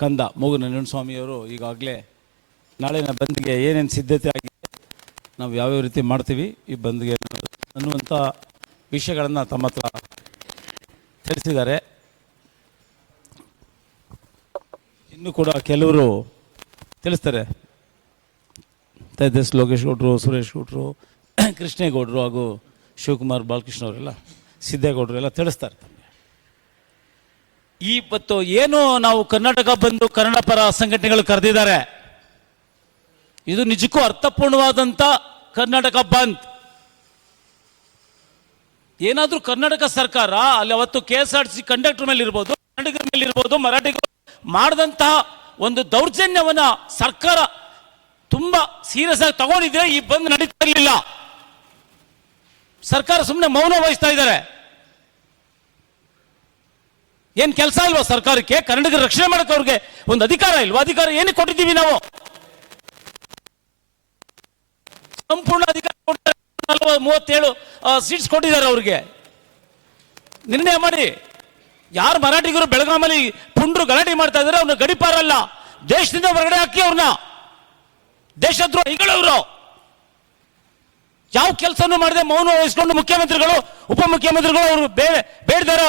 ಕಂದ ಮೂಗು ನಂಜನಸ್ವಾಮಿಯವರು ಈಗಾಗಲೇ ನಾಳಿನ ಬಂದ್ಗೆ ಏನೇನು ಸಿದ್ಧತೆ ಆಗಿದೆ, ನಾವು ಯಾವ್ಯಾವ ರೀತಿ ಮಾಡ್ತೀವಿ ಈ ಬಂದ್ಗೆ ಅನ್ನುವಂಥ ವಿಷಯಗಳನ್ನು ತಮ್ಮ ಹತ್ರ ತಿಳಿಸಿದ್ದಾರೆ. ಇನ್ನು ಕೂಡ ಕೆಲವರು ತಿಳಿಸ್ತಾರೆ. ತೇಜಸ್ ಲೋಕೇಶ್ ಗೌಡ್ರು, ಸುರೇಶ್ ಗೌಡ್ರು, ಕೃಷ್ಣೇಗೌಡರು ಹಾಗೂ ಶಿವಕುಮಾರ್ ಬಾಲಕೃಷ್ಣ ಅವರೆಲ್ಲ, ಸಿದ್ದೇಗೌಡರು ಎಲ್ಲ ತಿಳಿಸ್ತಾರೆ. ಇವತ್ತು ಏನು ನಾವು ಕರ್ನಾಟಕ ಬಂದು ಕನ್ನಡ ಪರ ಸಂಘಟನೆಗಳು ಕರೆದಿದ್ದಾರೆ. ಇದು ನಿಜಕ್ಕೂ ಅರ್ಥಪೂರ್ಣವಾದಂಥ ಕರ್ನಾಟಕ ಬಂದ್. ಏನಾದರೂ ಕರ್ನಾಟಕ ಸರ್ಕಾರ, ಅಲ್ಲಿ ಅವತ್ತು K S R C conductor ಮೇಲೆ ಇರ್ಬೋದು, ಕನ್ನಡಿಗರ ಮೇಲೆ ಇರ್ಬೋದು, ಮರಾಠಿಗರು ಮಾಡಿದಂತಹ ಒಂದು ದೌರ್ಜನ್ಯವನ್ನ ಸರ್ಕಾರ ತುಂಬಾ ಸೀರಿಯಸ್ ಆಗಿ ತಗೊಂಡಿದ್ರೆ ಈ ಬಂದ್ ನಡೀತಾ ಸರ್ಕಾರ ಸುಮ್ಮನೆ ಮೌನ ವಹಿಸ್ತಾ ಇದ್ದಾರೆ. ಏನ್ ಕೆಲಸ ಇಲ್ವಾ ಸರ್ಕಾರಕ್ಕೆ? ಕನ್ನಡಿಗರ ರಕ್ಷಣೆ ಮಾಡಕ್ಕೆ ಅವ್ರಿಗೆ ಒಂದು ಅಧಿಕಾರ ಇಲ್ವಾ? ಅಧಿಕಾರ ಏನಕ್ಕೆ ಕೊಟ್ಟಿದ್ದೀವಿ ನಾವು? ಸಂಪೂರ್ಣ ಅಧಿಕಾರ ಮೂವತ್ತೇಳು ಸೀಟ್ಸ್ ಕೊಟ್ಟಿದ್ದಾರೆ ಅವ್ರಿಗೆ. ನಿರ್ಣಯ ಮಾಡಿ. ಯಾರು ಮರಾಠಿಗರು ಬೆಳಗಾಮಲ್ಲಿ ಪುಂಡ್ರು ಗಲಾಟೆ ಮಾಡ್ತಾ ಇದ್ದಾರೆ, ಅವ್ರನ್ನ ಗಡಿಪಾರಲ್ಲ. ದೇಶದಿಂದ ಹೊರಗಡೆ ಹಾಕಿ ಅವ್ರನ್ನ. ದೇಶದ್ರೋಹಿಗಳವರು. ಯಾವ ಕೆಲಸನೂ ಮಾಡದೆ ಮೌನ ವಹಿಸಿಕೊಂಡು ಮುಖ್ಯಮಂತ್ರಿಗಳು, ಉಪಮುಖ್ಯಮಂತ್ರಿಗಳು ಅವರು ಬೇಡದಾರ.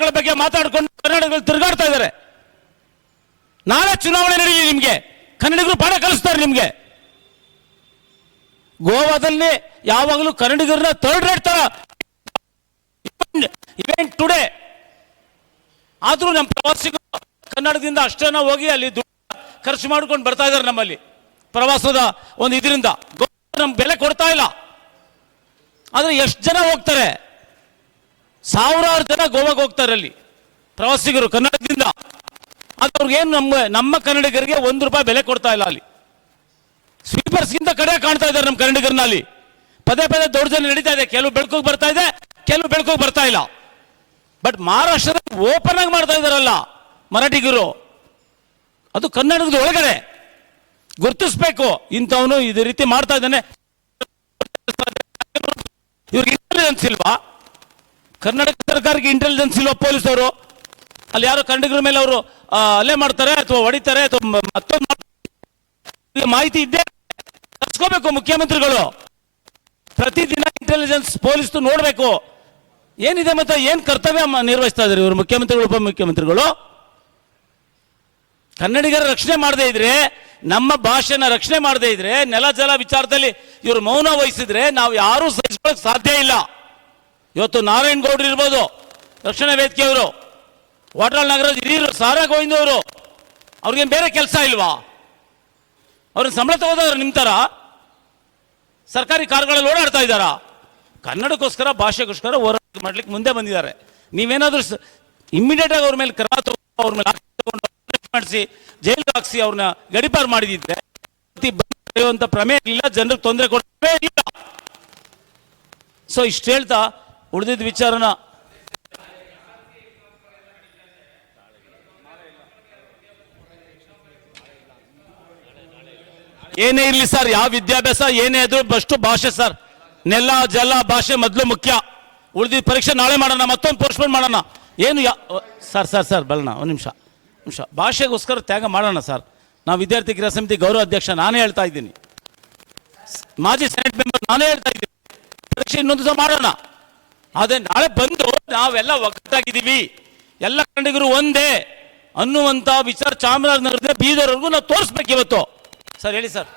ಬಗ್ಗೆ ಮಾತಾಡಿಕೊಂಡು ಕನ್ನಡಿಗರು ತಿರುಗಾಡ್ತಾ ಇದ್ದಾರೆ. ನಾಳೆ ಚುನಾವಣೆ ನಡೀಲಿ ನಿಮ್ಗೆ. ಕನ್ನಡಿಗರು ಪಾಠ ಕಲಿಸ್ತಾರೆ ನಿಮ್ಗೆ. ಗೋವಾದಲ್ಲಿ ಯಾವಾಗಲೂ ಕನ್ನಡಿಗರನ್ನ ಥರ್ಡ್ ರೇಟ್ ತರ ಇವೆಂಟ್ ಟುಡೇ ಆದ್ರೂ ನಮ್ಮ ಪ್ರವಾಸಿಗರು ಕನ್ನಡದಿಂದ ಅಷ್ಟೇನ ಹೋಗಿ ಅಲ್ಲಿ ದುಡ್ಡು ಖರ್ಚು ಮಾಡ್ಕೊಂಡು ಬರ್ತಾ ಇದ್ದಾರೆ ನಮ್ಮಲ್ಲಿ. ಪ್ರವಾಸದ ಒಂದು ಇದರಿಂದ. ನಮ್ಗೆ ಬೆಲೆ ಕೊಡ್ತಾ ಇಲ್ಲ. ಆದ್ರೆ ಎಷ್ಟು ಜನ ಹೋಗ್ತಾರೆ? ಸಾವಿರಾರು ಜನ ಗೋವಾಗೆ ಹೋಗ್ತಾರೆ ಅಲ್ಲಿ. ಪ್ರವಾಸಿಗರು ಕನ್ನಡದಿಂದ. ಅವ್ರಿಗೇನು ನಮ್ಮ ನಮ್ಮ ಕನ್ನಡಿಗರಿಗೆ ಒಂದು ರೂಪಾಯಿ ಬೆಲೆ ಕೊಡ್ತಾ ಇಲ್ಲ ಅಲ್ಲಿ. ಸ್ವೀಪರ್ಸ್ಗಿಂತ ಕಡೆ ಕಾಣ್ತಾ ಇದ್ದಾರೆ ನಮ್ಮ ಕನ್ನಡಿಗರನ್ನ ಅಲ್ಲಿ. ಪದೇ ಪದೇ ಜನ ನಡೀತಾ ಇದೆ. ಕೆಲವು ಬೆಳಕಿಗೆ ಬರ್ತಾ ಇದೆ, ಕೆಲವು ಬೆಳಕಿಗೆ ಬರ್ತಾ ಇಲ್ಲ. ಬಟ್ ಮಹಾರಾಷ್ಟ್ರದಲ್ಲಿ ಓಪನ್ ಆಗಿ ಮಾಡ್ತಾ ಇದ್ದಾರಲ್ಲ ಮರಾಠಿಗರು ಅದು ಕನ್ನಡದ ಒಳಗಡೆ. ಗುರುತಿಸ್ಬೇಕು. ಇಂಥವನು ಇದೇ ರೀತಿ ಮಾಡ್ತಾ ಇದ್ದಾನೆ. ಇವ್ರಿಗೆ ಅನ್ಸಿಲ್ವಾ? ಕರ್ನಾಟಕ ಸರ್ಕಾರಕ್ಕೆ ಇಂಟೆಲಿಜೆನ್ಸ್ ಇಲ್ಲ ಪೊಲೀಸ್ ಅವರು? ಅಲ್ಲಿ ಯಾರೋ ಕನ್ನಡಿಗರ ಮೇಲೆ ಅವರು ಅಲ್ಲೇ ಮಾಡ್ತಾರೆ ಅಥವಾ ಹೊಡಿತಾರೆ ಅಥವಾ ಮತ್ತೊಂದು ಮಾಹಿತಿ ಇದ್ದೇ ತರ್ಸ್ಕೋಬೇಕು ಮುಖ್ಯಮಂತ್ರಿಗಳು. ಪ್ರತಿದಿನ ಇಂಟೆಲಿಜೆನ್ಸ್ ಪೊಲೀಸ್ ನೋಡ್ಬೇಕು. ಏನಿದೆ ಮತ್ತೆ, ಏನ್ ಕರ್ತವ್ಯ ನಿರ್ವಹಿಸ್ತಾ ಇದ್ದಾರೆ ಇವರು ಮುಖ್ಯಮಂತ್ರಿಗಳು ಉಪಮುಖ್ಯಮಂತ್ರಿಗಳು ಕನ್ನಡಿಗರ ರಕ್ಷಣೆ ಮಾಡದೇ ಇದ್ರೆ, ನಮ್ಮ ಭಾಷೆನ ರಕ್ಷಣೆ ಮಾಡದೇ ಇದ್ರೆ, ನೆಲ ಜಲ ವಿಚಾರದಲ್ಲಿ ಇವರು ಮೌನ ವಹಿಸಿದ್ರೆ ನಾವು ಯಾರೂ ಸಹಿಸ್ಕೊಳ್ಳೋಕೆ ಸಾಧ್ಯ ಇಲ್ಲ. ಇವತ್ತು ನಾರಾಯಣ ಗೌಡ್ರು ಇರ್ಬೋದು. ರಕ್ಷಣಾ ವೇದಿಕೆಯವರು ವಾಟ್ರಾಲ್ ನಾಗರಾಜ್ ಹಿರಿಯರು, ಸಾರಾ ಗೋವಿಂದ ಅವರು. ಅವ್ರಿಗೇನು ಬೇರೆ ಕೆಲಸ ಇಲ್ವಾ? ಅವ್ರನ್ನ ಸಂಬಳ ತಗೋದವ್ರು ನಿಂತಾರ ಸರ್ಕಾರಿ ಕಾರ್ಗಳಲ್ಲಿ ಓಡಾಡ್ತಾ ಇದ್ದಾರಾ? ಕನ್ನಡಕ್ಕೋಸ್ಕರ, ಭಾಷೆಗೋಸ್ಕರ ಹೋರಾಟ ಮಾಡ್ಲಿಕ್ಕೆ ಮುಂದೆ ಬಂದಿದ್ದಾರೆ. ನೀವೇನಾದ್ರೂ ಇಮ್ಮಿಡಿಯೇಟ್ ಆಗಿ ಅವ್ರ ಮೇಲೆ ಕ್ರಮ ತಗೋ, ಅವ್ರ ಮೇಲೆ ಮಾಡಿಸಿ, ಜೈಲಿಗೆ ಹಾಕಿಸಿ ಅವ್ರನ್ನ ಗಡಿಪಾರು ಮಾಡಿದಿದ್ರೆ ಪ್ರಮೇಯ ಇಲ್ಲ, ಜನರಿಗೆ ತೊಂದರೆ ಕೊಡೇ ಇಲ್ಲ. ಸೊ ಇಷ್ಟು ಹೇಳ್ತಾ ಉಳಿದಿದ್ದ ವಿಚಾರನ ಏನೇ ಇರಲಿ ಸರ್, ಯಾವ ವಿದ್ಯಾಭ್ಯಾಸ ಏನೇ ಆದ್ರೂ ಬಷ್ಟು ಭಾಷೆ ಸರ್. ನೆಲ, ಜಲ ಭಾಷೆ ಮೊದಲು ಮುಖ್ಯ. ಉಳಿದಿದ್ದ ಪರೀಕ್ಷೆ ನಾಳೆ ಮಾಡೋಣ, ಮತ್ತೊಂದು ಪೋಸ್ಟ್ಪೋನ್ ಮಾಡೋಣ. ಏನು ಯಾ ಸರ್ ಸರ್ ಸರ್, ಬರೋಣ, ಒಂದು ನಿಮಿಷ ನಿಮಿಷ. ಭಾಷೆಗೋಸ್ಕರ ತ್ಯಾಗ ಮಾಡೋಣ ಸರ್. ನಾವು ವಿದ್ಯಾರ್ಥಿ ಕ್ರಿಯಾ ಸಮಿತಿ ಗೌರವ ಅಧ್ಯಕ್ಷ, ನಾನೇ ಹೇಳ್ತಾ ಇದ್ದೀನಿ. ಮಾಜಿ ಸೆನೆಟ್ ಮೆಂಬರ್ ನಾನೇ ಹೇಳ್ತಾ ಇದ್ದೀನಿ. ಪರೀಕ್ಷೆ ಇನ್ನೊಂದು ದಿವಸ ಮಾಡೋಣ. ಆದರೆ ನಾಳೆ ಬಂದು ನಾವೆಲ್ಲ ಒಗ್ಗಟ್ಟಾಗಿದ್ದೀವಿ. ಎಲ್ಲ ಕನ್ನಡಿಗರು ಒಂದೇ ಅನ್ನುವಂಥ ವಿಚಾರ ಚಾಮರಾಜನಗರದ ಬೀದರ್ವರೆಗೂ ನಾವು ತೋರಿಸ್ಬೇಕು ಇವತ್ತು. ಸರ್, ಹೇಳಿ ಸರ್.